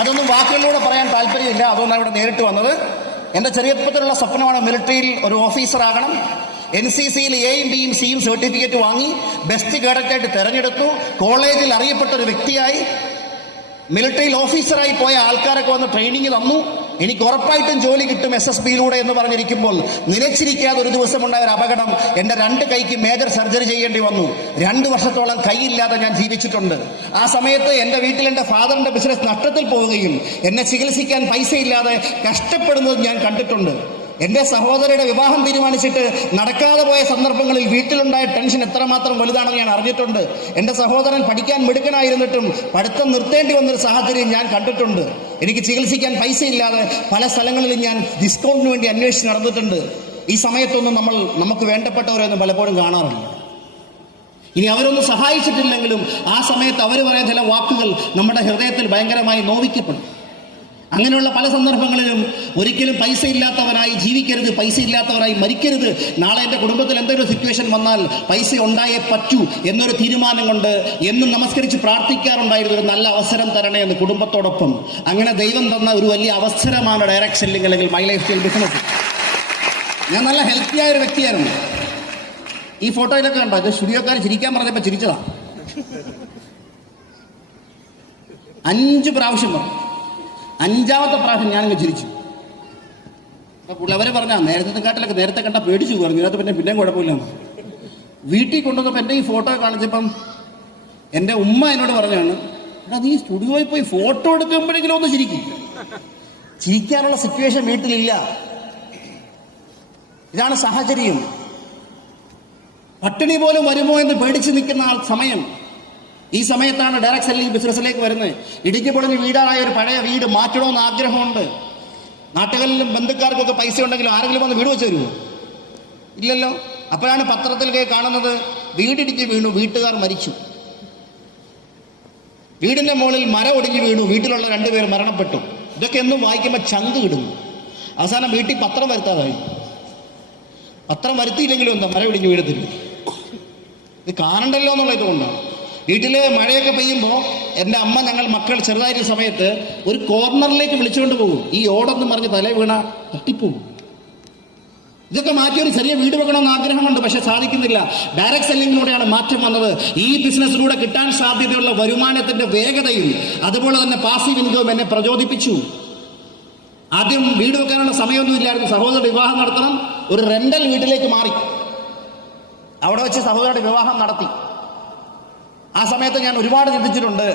അതൊന്നും വാക്കുകളിലൂടെ പറയാൻ താല്പര്യമില്ല. അതുകൊണ്ടാണ് ഇവിടെ നേരിട്ട് വന്നത്. എൻ്റെ ചെറിയപ്പത്തിലുള്ള സ്വപ്നമാണ് മിലിറ്ററിയിൽ ഒരു ഓഫീസറാകണം. NCCയിൽ എയും ബിയും സിയും സർട്ടിഫിക്കറ്റ് വാങ്ങി ബെസ്റ്റ് കേഡറ്റായിട്ട് തിരഞ്ഞെടുത്തു. കോളേജിൽ അറിയപ്പെട്ട ഒരു വ്യക്തിയായി മിലിറ്ററിയിൽ ഓഫീസറായി പോയ ആൾക്കാരൊക്കെ വന്ന് ട്രെയിനിങ് തന്നു. എനിക്ക് ഉറപ്പായിട്ടും ജോലി കിട്ടും SSBയിലൂടെ എന്ന് പറഞ്ഞിരിക്കുമ്പോൾ നിലച്ചിരിക്കാതെ ഒരു ദിവസമുണ്ടായ ഒരു അപകടം. എൻ്റെ 2 കൈക്ക് മേജർ സർജറി ചെയ്യേണ്ടി വന്നു. 2 വർഷത്തോളം കൈയില്ലാതെ ഞാൻ ജീവിച്ചിട്ടുണ്ട്. ആ സമയത്ത് എൻ്റെ വീട്ടിൽ എൻ്റെ ഫാദറിൻ്റെ ബിസിനസ് നഷ്ടത്തിൽ പോവുകയും എന്നെ ചികിത്സിക്കാൻ പൈസ ഇല്ലാതെ കഷ്ടപ്പെടുന്നത് ഞാൻ കണ്ടിട്ടുണ്ട്. എൻ്റെ സഹോദരിയുടെ വിവാഹം തീരുമാനിച്ചിട്ട് നടക്കാതെ പോയ സന്ദർഭങ്ങളിൽ വീട്ടിലുണ്ടായ ടെൻഷൻ എത്രമാത്രം വലുതാണെന്ന് ഞാൻ അറിഞ്ഞിട്ടുണ്ട്. എൻ്റെ സഹോദരൻ പഠിക്കാൻ മിടുക്കനായിരുന്നിട്ടും പഠിത്തം നിർത്തേണ്ടി വന്നൊരു സാഹചര്യം ഞാൻ കണ്ടിട്ടുണ്ട്. എനിക്ക് ചികിത്സിക്കാൻ പൈസ ഇല്ലാതെ പല സ്ഥലങ്ങളിലും ഞാൻ ഡിസ്കൗണ്ടിന് വേണ്ടി അന്വേഷിച്ച് നടന്നിട്ടുണ്ട്. ഈ സമയത്തൊന്നും നമുക്ക് വേണ്ടപ്പെട്ടവരൊന്നും പലപ്പോഴും കാണാറില്ല. ഇനി അവരൊന്നും സഹായിച്ചിട്ടില്ലെങ്കിലും ആ സമയത്ത് അവർ പറയുന്ന ചില വാക്കുകൾ നമ്മുടെ ഹൃദയത്തിൽ ഭയങ്കരമായി നോവിക്കപ്പെടും. അങ്ങനെയുള്ള പല സന്ദർഭങ്ങളിലും ഒരിക്കലും പൈസ ഇല്ലാത്തവരായി ജീവിക്കരുത്, പൈസ ഇല്ലാത്തവരായി മരിക്കരുത്. നാളെ എൻ്റെ കുടുംബത്തിൽ എന്തെങ്കിലും സിറ്റുവേഷൻ വന്നാൽ പൈസ ഉണ്ടായേ പറ്റൂ എന്നൊരു തീരുമാനം കൊണ്ട് എന്നും നമസ്കരിച്ച് പ്രാർത്ഥിക്കാറുണ്ടായിരുന്നു, ഒരു നല്ല അവസരം തരണേ എന്ന് കുടുംബത്തോടൊപ്പം. അങ്ങനെ ദൈവം തന്ന ഒരു വലിയ അവസരമാണ് ഡയറക്റ്റ് സെല്ലിംഗ് അല്ലെങ്കിൽ മൈ ലൈഫ് സ്റ്റൈൽ ബിസിനസ്. ഞാൻ നല്ല ഹെൽത്തിയായ ഒരു വ്യക്തിയായിരുന്നു. ഈ ഫോട്ടോയിലൊക്കെ കണ്ടോ, ഇത് സ്റ്റുഡിയോക്കാർ ചിരിക്കാൻ പറഞ്ഞപ്പോൾ ചിരിച്ചതാണ്. 5 പ്രാവശ്യം പറഞ്ഞു. 5ാമത്തെ പ്രാവശ്യം ഞാനങ്ങ് ചിരിച്ചു. അപ്പോൾ അവർ പറഞ്ഞാൽ നേരത്തെ കണ്ട പേടിച്ചു പറഞ്ഞു. ഇതിനകത്ത് പിന്നെയും കുഴപ്പമില്ല. വീട്ടിൽ കൊണ്ടുവന്നപ്പോൾ എൻ്റെ ഈ ഫോട്ടോ കാണിച്ചപ്പം എൻ്റെ ഉമ്മ എന്നോട് പറഞ്ഞാണ്, എടാ നീ സ്റ്റുഡിയോയിൽ പോയി ഫോട്ടോ എടുക്കുമ്പോഴെങ്കിലും ഒന്ന് ചിരിക്കും. ചിരിക്കാനുള്ള സിറ്റുവേഷൻ വീട്ടിലില്ല. ഇതാണ് സാഹചര്യം. പട്ടിണി പോലും വരുമോ എന്ന് പേടിച്ച് നിൽക്കുന്ന സമയം. ഈ സമയത്താണ് ഡയറക്റ്റ് സെല്ലിംഗ് ബിസിനസ്സിലേക്ക് വരുന്നത്. ഇടുക്കി പൊളിഞ്ഞ് വീടായ ഒരു പഴയ വീട് മാറ്റണമെന്ന് ആഗ്രഹമുണ്ട്. നാട്ടുകളിലും ബന്ധുക്കാർക്കൊക്കെ പൈസ ഉണ്ടെങ്കിലും ആരെങ്കിലും വന്ന് വീട് വെച്ച് തരുമോ? ഇല്ലല്ലോ. അപ്പോഴാണ് പത്രത്തിൽ കാണുന്നത്, വീടിടിച്ച് വീണു, വീട്ടുകാർ മരിച്ചു. വീടിൻ്റെ മുകളിൽ മരം ഒടിഞ്ഞ് വീണു, വീട്ടിലുള്ള 2 പേർ മരണപ്പെട്ടു. ഇതൊക്കെ എന്നും വായിക്കുമ്പോൾ ചങ്ക് ഇടുന്നു. അവസാനം വീട്ടിൽ പത്രം വരുത്താതായി. പത്രം വരുത്തിയില്ലെങ്കിലും എന്താ, മരം ഇടിഞ്ഞ് വീഴത്തില്ല. ഇത് കാണണ്ടല്ലോ എന്നുള്ള ഇതുകൊണ്ടാണ്. വീട്ടിൽ മഴയൊക്കെ പെയ്യുമ്പോൾ എൻ്റെ അമ്മ ഞങ്ങൾ മക്കൾ ചെറുതായിരുന്ന സമയത്ത് ഒരു കോർണറിലേക്ക് വിളിച്ചുകൊണ്ട് പോകും. ഈ ഓടൊന്നും പറഞ്ഞ് തല വീണ തട്ടിപ്പോകും. ഇതൊക്കെ മാറ്റി ഒരു ചെറിയ വീട് വെക്കണമെന്ന് ആഗ്രഹമുണ്ട്, പക്ഷെ സാധിക്കുന്നില്ല. ഡയറക്റ്റ് സെല്ലിങ്ങിലൂടെയാണ് മാറ്റം വന്നത്. ഈ ബിസിനസ്സിലൂടെ കിട്ടാൻ സാധ്യതയുള്ള വരുമാനത്തിൻ്റെ വേഗതയും അതുപോലെ തന്നെ പാസീവ് ഇൻകം എന്നെ പ്രചോദിപ്പിച്ചു. ആദ്യം വീട് വെക്കാനുള്ള സമയമൊന്നും ഇല്ലായിരുന്നു. സഹോദരന്റെ വിവാഹം നടത്തണം, ഒരു റെന്റൽ വീട്ടിലേക്ക് മാറി. അവിടെ വെച്ച് സഹോദരന്റെ വിവാഹം നടത്തി. ആ സമയത്ത് ഞാൻ ഒരുപാട് ചിന്തിച്ചിട്ടുണ്ട്.